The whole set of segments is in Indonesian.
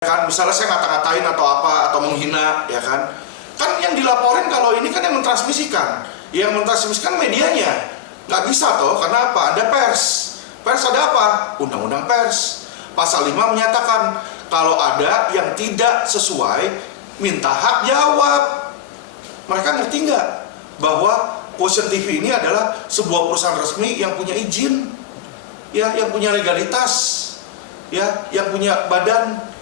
Kan misalnya saya ngata-ngatain atau apa atau menghina, ya kan yang dilaporin kalau ini kan yang mentransmisikan medianya, nggak bisa toh, karena apa? Ada pers ada apa? Undang-undang pers pasal 5 menyatakan kalau ada yang tidak sesuai minta hak jawab. Mereka ngerti nggak bahwa Quotient TV ini adalah sebuah perusahaan resmi yang punya izin, ya, yang punya legalitas, ya, yang punya badan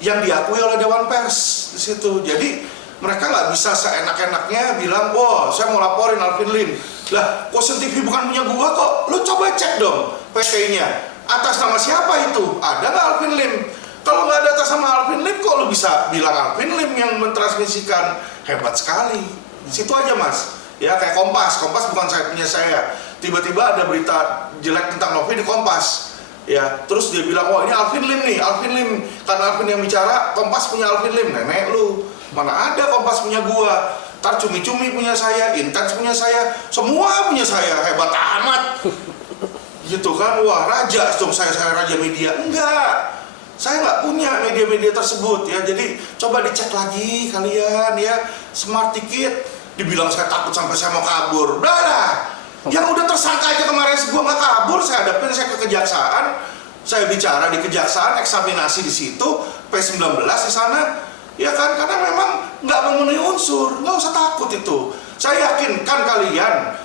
yang diakui oleh Dewan Pers di situ. Jadi mereka nggak bisa seenak-enaknya bilang, wah saya mau laporin Alvin Lim. Lah, Quotient TV bukan punya gua kok. Lu coba cek dong PT-nya. Atas nama siapa itu? Ada nggak Alvin Lim? Kalau nggak ada atas nama Alvin Lim, kok lu bisa bilang Alvin Lim yang mentransmisikan? Hebat sekali. Di situ aja mas. Ya kayak Kompas bukan punya saya. Tiba-tiba ada berita jelek tentang Novi di Kompas. Ya, terus dia bilang, oh ini Alvin Lim nih, Alvin Lim. Karena Alvin yang bicara, Kompas punya Alvin Lim. Nenek lu, mana ada Kompas punya gua. Ntar Cumi-Cumi punya saya, Intens punya saya, semua punya saya, hebat amat. Gitu kan, wah raja dong saya raja media. Enggak, saya nggak punya media-media tersebut ya. Jadi coba dicek lagi kalian ya, smart dikit. Dibilang saya takut sampai saya mau kabur. Udah. Yang udah tersangka aja kemarin gua nggak kabur, saya hadapin, saya ke kejaksaan, saya bicara di kejaksaan, eksaminasi di situ, P19 di sana, ya kan, karena memang nggak memenuhi unsur, nggak usah takut itu. Saya yakinkan kalian,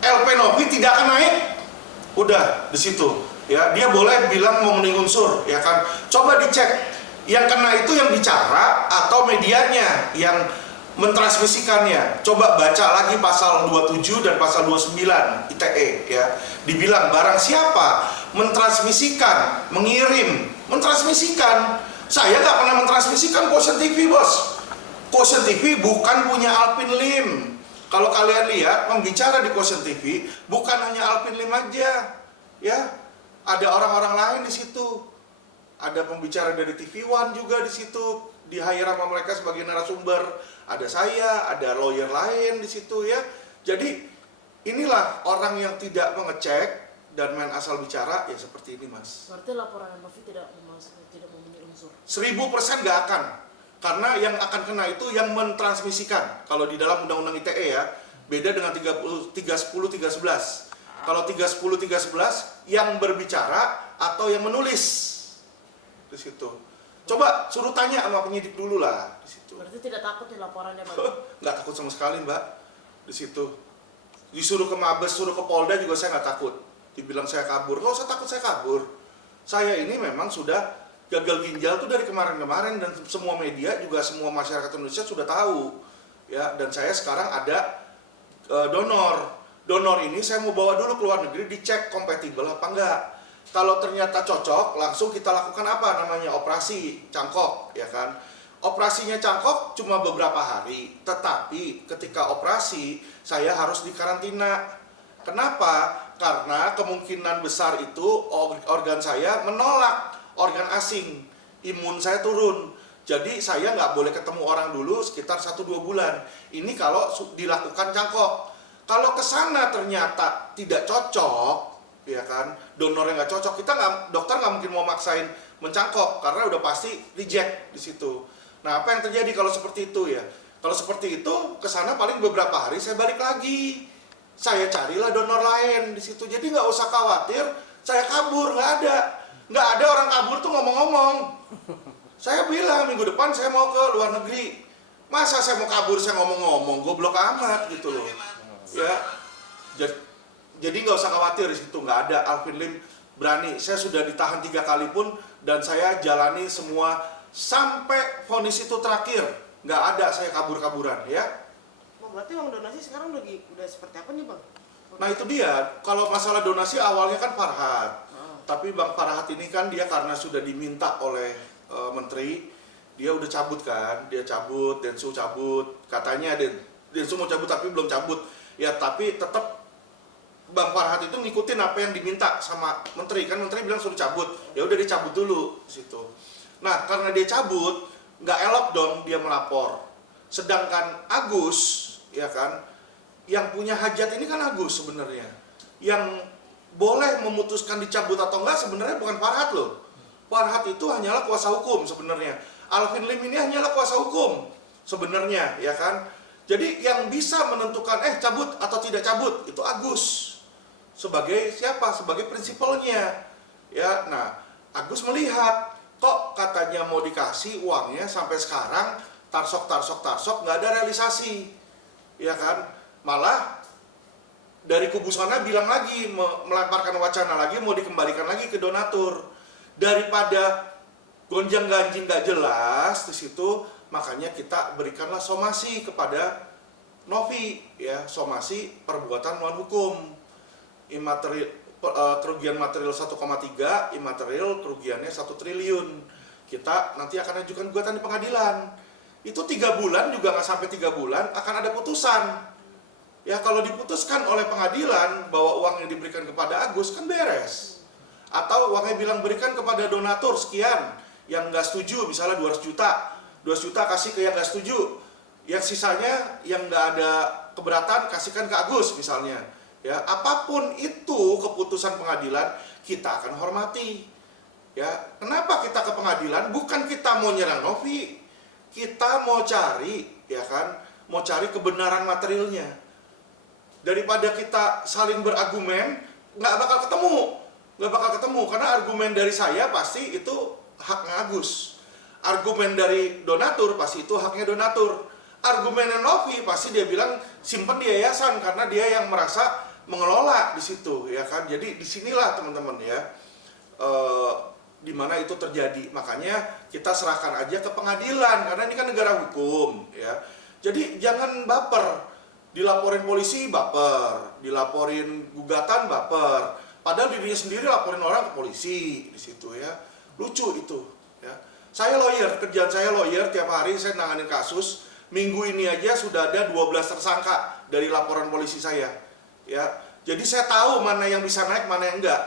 LP Novi tidak akan naik, udah di situ, ya, dia boleh bilang memenuhi unsur, ya kan. Coba dicek, yang kena itu yang bicara atau medianya yang mentransmisikannya. Coba baca lagi pasal 27 dan pasal 29 ITE ya. Dibilang barang siapa mentransmisikan, mengirim, mentransmisikan. Saya nggak pernah mentransmisikan Quotient TV, bos. Quotient TV bukan punya Alvin Lim. Kalau kalian lihat pembicara di Quotient TV bukan hanya Alvin Lim aja, ya. Ada orang-orang lain di situ. Ada pembicara dari TV One juga di situ, di-hire sama mereka sebagai narasumber. Ada saya, ada lawyer lain di situ ya. Jadi inilah orang yang tidak mengecek dan main asal bicara ya seperti ini mas. Berarti laporan Novi tidak memenuhi unsur. 1000% nggak akan, karena yang akan kena itu yang mentransmisikan. Kalau di dalam undang-undang ITE ya, beda dengan 310 311. Kalau 310 311 yang berbicara atau yang menulis di situ. Coba suruh tanya sama penyidik dulu lah di situ. Berarti tidak takut nih laporannya, Pak? Nggak takut sama sekali, Mbak. Di situ. Disuruh ke Mabes, suruh ke Polda juga saya nggak takut. Dibilang saya kabur. Nggak usah takut saya kabur. Saya ini memang sudah gagal ginjal tuh dari kemarin-kemarin, dan semua media juga semua masyarakat Indonesia sudah tahu. Ya, dan saya sekarang ada donor. Donor ini saya mau bawa dulu ke luar negeri, dicek kompatibel apa enggak. Kalau ternyata cocok, langsung kita lakukan apa namanya, operasi cangkok, ya kan. Operasinya cangkok cuma beberapa hari, tetapi ketika operasi saya harus dikarantina. Kenapa? Karena kemungkinan besar itu organ saya menolak organ asing, imun saya turun. Jadi saya nggak boleh ketemu orang dulu sekitar 1-2 bulan. Ini kalau dilakukan cangkok. Kalau kesana ternyata tidak cocok, ya kan, donornya nggak cocok, dokter nggak mungkin mau maksain mencangkok karena udah pasti reject di situ. Nah, apa yang terjadi kalau seperti itu ya? Kalau seperti itu kesana paling beberapa hari saya balik lagi, saya carilah donor lain di situ. Jadi nggak usah khawatir saya kabur, nggak ada orang kabur tuh ngomong-ngomong. Saya bilang minggu depan saya mau ke luar negeri, masa saya mau kabur saya ngomong-ngomong, goblok amat gitu loh, ya. Jadi nggak usah khawatir di situ, nggak ada. Alvin Lim berani, saya sudah ditahan 3 kali pun dan saya jalani semua sampai vonis itu terakhir, nggak ada saya kabur-kaburan ya. Oh, berarti uang donasi sekarang udah seperti apa nih, Bang? Nah itu dia, kalau masalah donasi awalnya kan Farhat, tapi Bang Farhat ini kan dia karena sudah diminta oleh menteri, dia udah cabut kan, dia cabut, Densu cabut, katanya Densu mau cabut tapi belum cabut ya, tapi tetap Bang Farhat itu ngikutin apa yang diminta sama menteri, kan menteri bilang suruh cabut, ya udah dicabut dulu di situ. Nah karena dia cabut, nggak elok dong dia melapor. Sedangkan Agus, ya kan, yang punya hajat ini kan Agus sebenarnya. Yang boleh memutuskan dicabut atau enggak sebenarnya bukan Farhat loh. Farhad itu hanyalah kuasa hukum sebenarnya. Alvin Lim ini hanyalah kuasa hukum sebenarnya, ya kan? Jadi yang bisa menentukan cabut atau tidak cabut itu Agus. Sebagai siapa? Sebagai prinsipalnya. Ya, nah, Agus melihat kok katanya mau dikasih uangnya sampai sekarang tarsok nggak ada realisasi. Ya kan? Malah dari kubu sana bilang lagi, melemparkan wacana lagi, mau dikembalikan lagi ke donatur. Daripada gonjang-ganjing nggak jelas di situ, makanya kita berikanlah somasi kepada Novi, ya, somasi perbuatan melawan hukum. Kerugian material 1,3, imaterial kerugiannya 1 triliun. Kita nanti akan ajukan gugatan di pengadilan. Itu 3 bulan juga nggak sampai 3 bulan akan ada putusan. Ya, kalau diputuskan oleh pengadilan bahwa uangnya diberikan kepada Agus, kan beres. Atau uangnya bilang berikan kepada donatur sekian, yang nggak setuju misalnya 200 juta. 200 juta kasih ke yang nggak setuju. Yang sisanya yang nggak ada keberatan kasihkan ke Agus misalnya. Ya, apapun itu keputusan pengadilan kita akan hormati. Ya, kenapa kita ke pengadilan? Bukan kita mau nyerang Novi, kita mau cari, ya kan, mau cari kebenaran materialnya. Daripada kita saling berargumen, nggak bakal ketemu, karena argumen dari saya pasti itu haknya Agus, argumen dari donatur pasti itu haknya donatur, argumennya Novi pasti dia bilang simpen di yayasan karena dia yang merasa mengelola di situ, ya kan. Jadi disinilah teman-teman ya, di mana itu terjadi. Makanya kita serahkan aja ke pengadilan karena ini kan negara hukum, ya. Jadi jangan baper, dilaporin polisi baper, dilaporin gugatan baper, padahal dirinya sendiri laporin orang ke polisi di situ, ya. Lucu itu, ya. Saya lawyer, kerjaan saya lawyer, tiap hari saya nanganin kasus. Minggu ini aja sudah ada 12 tersangka dari laporan polisi saya. Ya, jadi saya tahu mana yang bisa naik, mana yang enggak.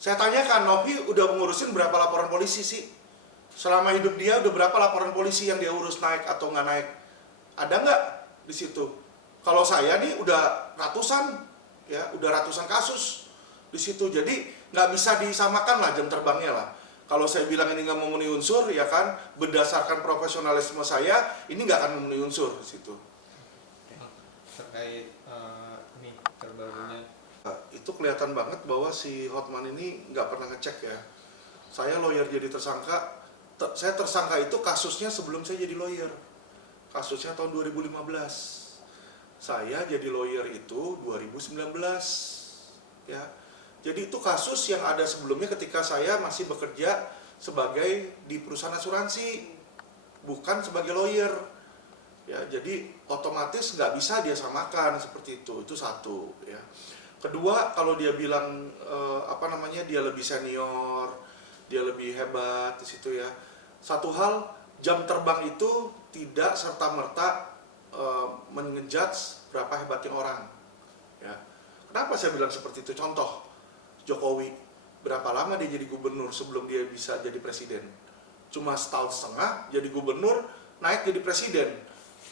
Saya tanyakan, Novi udah mengurusin berapa laporan polisi sih? Selama hidup dia udah berapa laporan polisi yang dia urus naik atau nggak naik? Ada nggak di situ? Kalau saya nih udah ratusan, ya, udah ratusan kasus di situ. Jadi nggak bisa disamakan lah jam terbangnya lah. Kalau saya bilang ini nggak memenuhi unsur, ya kan, berdasarkan profesionalisme saya, ini nggak akan memenuhi unsur di situ. Terkait ini terbarunya, itu kelihatan banget bahwa si Hotman ini nggak pernah ngecek ya. Saya lawyer jadi tersangka, saya tersangka itu kasusnya sebelum saya jadi lawyer. Kasusnya tahun 2015. Saya jadi lawyer itu 2019. Ya. Jadi itu kasus yang ada sebelumnya ketika saya masih bekerja sebagai di perusahaan asuransi, bukan sebagai lawyer. Ya, jadi otomatis nggak bisa dia samakan seperti itu satu, ya. Kedua, kalau dia bilang dia lebih senior, dia lebih hebat di situ, ya. Satu hal, jam terbang itu tidak serta merta mengejudge berapa hebatnya orang, ya. Kenapa saya bilang seperti itu? Contoh, Jokowi, berapa lama dia jadi gubernur sebelum dia bisa jadi presiden? Cuma setahun setengah jadi gubernur, naik jadi presiden.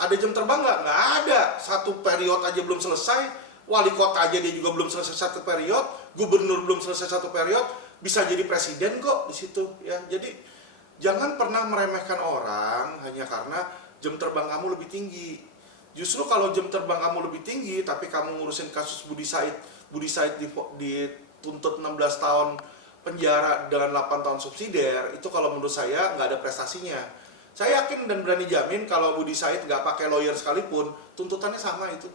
Ada jam terbang nggak? Nggak ada. Satu periode aja belum selesai, wali kota aja dia juga belum selesai satu periode, gubernur belum selesai satu periode, bisa jadi presiden kok di situ, ya. Jadi jangan pernah meremehkan orang hanya karena jam terbang kamu lebih tinggi. Justru kalau jam terbang kamu lebih tinggi, tapi kamu ngurusin kasus Budi Said dituntut 16 tahun penjara dengan 8 tahun subsidiar, itu kalau menurut saya nggak ada prestasinya. Saya yakin dan berani jamin kalau Budi Said nggak pakai lawyer sekalipun, tuntutannya sama itu.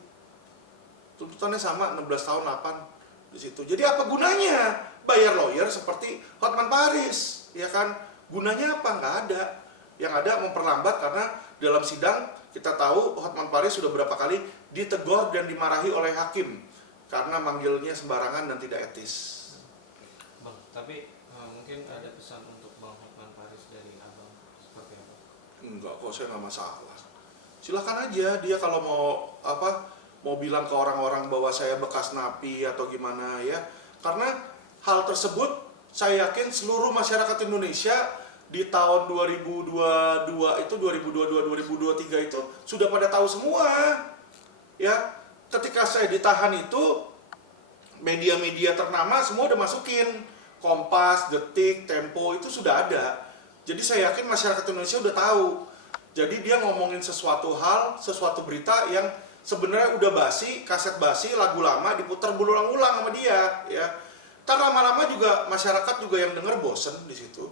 Tuntutannya sama, 16 tahun 8 di situ. Jadi apa gunanya bayar lawyer seperti Hotman Paris, ya kan? Gunanya apa? Nggak ada. Yang ada memperlambat karena dalam sidang kita tahu Hotman Paris sudah berapa kali ditegur dan dimarahi oleh hakim karena manggilnya sembarangan dan tidak etis. Bang, tapi mungkin ada pesan untuk Bang Hotman Paris dari Abang seperti apa? Enggak kok, saya nggak masalah. Silakan aja dia kalau mau bilang ke orang-orang bahwa saya bekas napi atau gimana, ya. Karena hal tersebut saya yakin seluruh masyarakat Indonesia di tahun 2022 itu 2023 itu sudah pada tahu semua. Ya, ketika saya ditahan itu media-media ternama semua udah masukin Kompas, Detik, Tempo itu sudah ada. Jadi saya yakin masyarakat Indonesia udah tahu. Jadi dia ngomongin sesuatu hal, sesuatu berita yang sebenarnya udah basi, kaset basi, lagu lama diputar berulang-ulang sama dia, ya. Ntar lama-lama juga masyarakat juga yang denger bosen di situ.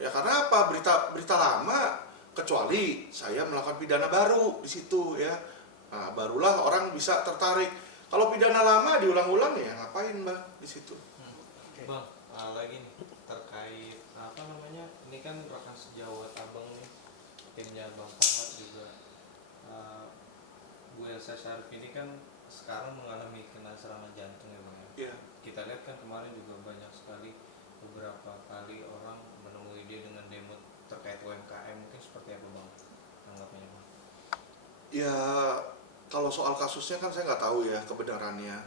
Ya karena apa? Berita lama, kecuali saya melakukan pidana baru di situ, ya. Nah, barulah orang bisa tertarik. Kalau pidana lama diulang-ulang ya ngapain, Mbak, di situ? Bang, lagi nih terkait apa namanya? Ini kan rekan sejawat Abang nih, timnya Bang Farhat juga. Bu Elsa Syarif ini kan sekarang mengalami kena serangan jantung ya Bang ya. Iya. Kita lihat kan kemarin juga banyak sekali beberapa kali orang menemui dia dengan demo terkait UMKM, mungkin seperti apa Bang tanggapannya Bang? Ya kalau soal kasusnya kan saya nggak tahu ya kebenarannya.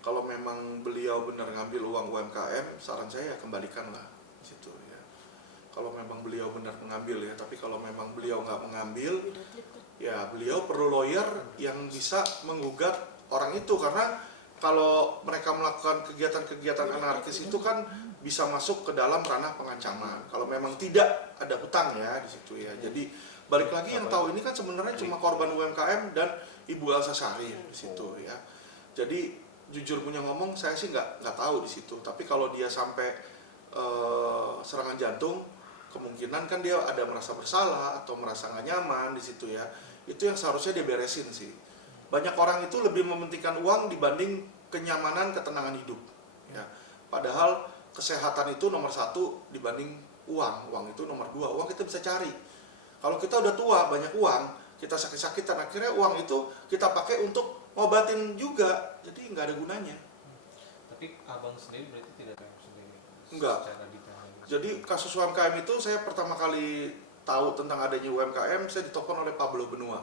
Kalau memang beliau benar ngambil uang UMKM, saran saya kembalikanlah di situ ya. Kalau memang beliau benar mengambil ya, tapi kalau memang beliau nggak mengambil, ya beliau perlu lawyer yang bisa menggugat orang itu, karena kalau mereka melakukan kegiatan-kegiatan anarkis itu kan bisa masuk ke dalam ranah pengancaman. Kalau memang tidak ada hutang ya di situ ya. Jadi balik lagi yang tahu ini kan sebenarnya cuma korban UMKM dan Ibu Elsa Syarif di situ ya. Jadi jujur punya ngomong, saya sih nggak tahu di situ. Tapi kalau dia sampai serangan jantung, kemungkinan kan dia ada merasa bersalah atau merasa nggak nyaman di situ ya. Itu yang seharusnya dia beresin sih. Banyak orang itu lebih mementingkan uang dibanding kenyamanan, ketenangan hidup ya. Padahal kesehatan itu nomor 1 dibanding uang. Uang itu nomor 2. Uang kita bisa cari. Kalau kita udah tua, banyak uang, kita sakit-sakitan, akhirnya uang itu kita pakai untuk ngobatin juga, jadi nggak ada gunanya. Tapi Abang sendiri berarti tidak tahu sendiri Enggak. secara detail. Jadi kasus UMKM itu saya pertama kali tahu tentang adanya UMKM, saya ditelepon oleh Pablo Benua.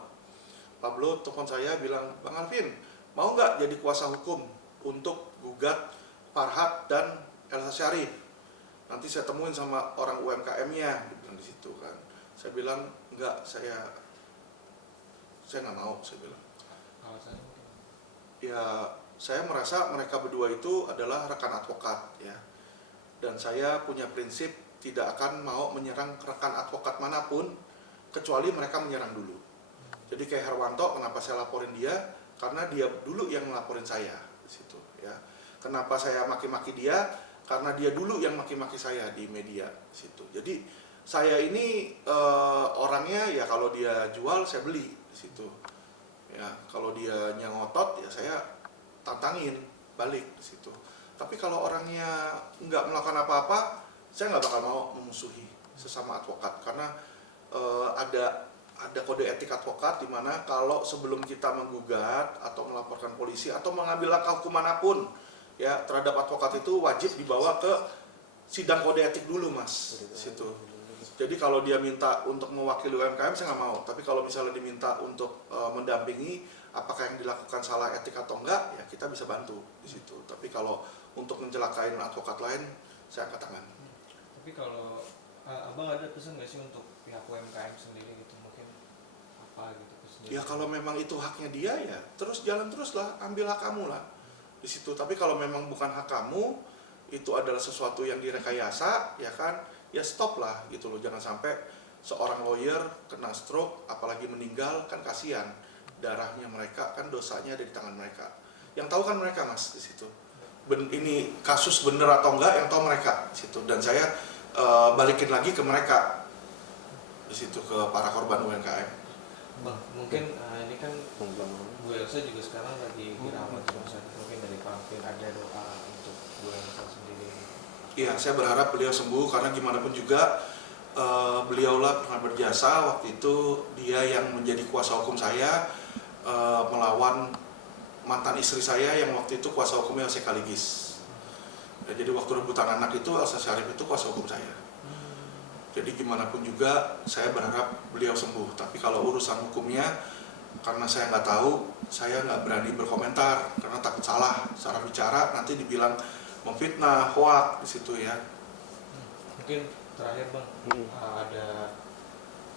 Pablo telepon saya bilang, Bang Alvin, mau nggak jadi kuasa hukum untuk gugat Farhat dan Elsa Syarif? Nanti saya temuin sama orang UMKM-nya, dibilang di situ kan. Saya bilang, enggak, saya nggak mau, saya bilang. Alasannya mungkin? Ya, saya merasa mereka berdua itu adalah rekan advokat ya. Dan saya punya prinsip tidak akan mau menyerang rekan advokat manapun kecuali mereka menyerang dulu. Jadi kayak Herwanto, kenapa saya laporin dia? Karena dia dulu yang melaporin saya di situ ya. Kenapa saya maki-maki dia? Karena dia dulu yang maki-maki saya di media di situ. Jadi saya ini orangnya ya kalau dia jual saya beli di situ. Ya, kalau dia ngotot ya saya tantangin balik di situ. Tapi kalau orangnya nggak melakukan apa-apa, saya nggak bakal mau memusuhi sesama advokat karena ada kode etik advokat di mana kalau sebelum kita menggugat atau melaporkan polisi atau mengambil langkah hukum manapun ya terhadap advokat itu wajib dibawa ke sidang kode etik dulu Mas di situ. Jadi kalau dia minta untuk mewakili UMKM saya nggak mau, tapi kalau misalnya diminta untuk mendampingi apakah yang dilakukan salah etik atau enggak, ya kita bisa bantu di situ. Tapi kalau untuk mencelakain advokat lain, saya angkat tangan. Tapi kalau Abang ada pesan nggak sih untuk pihak UMKM sendiri gitu, mungkin apa gitu pesannya? Ya kalau memang itu haknya dia ya terus jalan terus lah, ambil hak kamu lah di situ. Tapi kalau memang bukan hak kamu, itu adalah sesuatu yang direkayasa, ya kan? Ya stop lah gitu loh, jangan sampai seorang lawyer kena stroke apalagi meninggal, kan kasihan darahnya mereka, kan dosanya ada di tangan mereka. Yang tahu kan mereka Mas di situ. Ini kasus bener atau enggak yang tahu mereka di situ, dan saya balikin lagi ke mereka di situ, ke para korban UMKM. Bang, mungkin ini kan Bu Elsa juga sekarang lagi dirawat di rumah sakit, mungkin dari Pak Alvin ada doa untuk Bu Elsa sendiri. Iya, saya berharap beliau sembuh karena gimana pun juga beliaulah pernah berjasa. Waktu itu dia yang menjadi kuasa hukum saya melawan mantan istri saya yang waktu itu kuasa hukumnya sekaligus. Ya, jadi waktu rebutan anak itu Elsa Syarif itu kuasa hukum saya. Jadi gimana pun juga saya berharap beliau sembuh. Tapi kalau urusan hukumnya, karena saya nggak tahu, saya nggak berani berkomentar karena takut salah cara bicara, nanti dibilang memfitnah, hoak di situ ya. Mungkin terakhir Bang, ada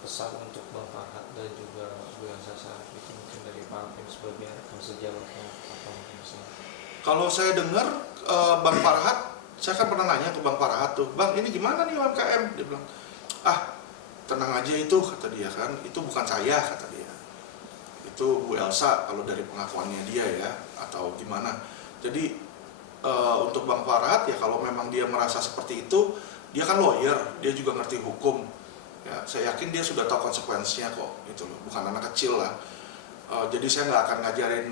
pesan untuk Bang Farhat dan juga Bu Elsa Syarif itu mungkin dari Pak Alvin sebagai rekan sejawatnya atau mungkin pesan? Kalau saya dengar Bang Farhat Saya kan pernah nanya ke Bang Parahat tuh, Bang ini gimana nih UMKM? Dia bilang, ah tenang aja itu, kata dia kan, itu bukan saya, kata dia. Itu Bu Elsa kalau dari pengakuannya dia ya, atau gimana. Jadi untuk Bang Parahat ya kalau memang dia merasa seperti itu, dia kan lawyer, dia juga ngerti hukum. Ya, saya yakin dia sudah tahu konsekuensinya kok, gitu loh. Bukan anak kecil lah. Jadi saya nggak akan ngajarin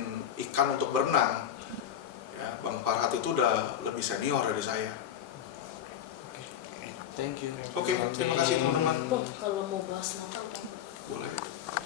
ikan untuk berenang. Ya, Bang Parahat itu udah lebih senior dari saya. Thank you. Oke, terima kasih teman-teman. Bang, kalau mau bahas Natal, Bang. Boleh.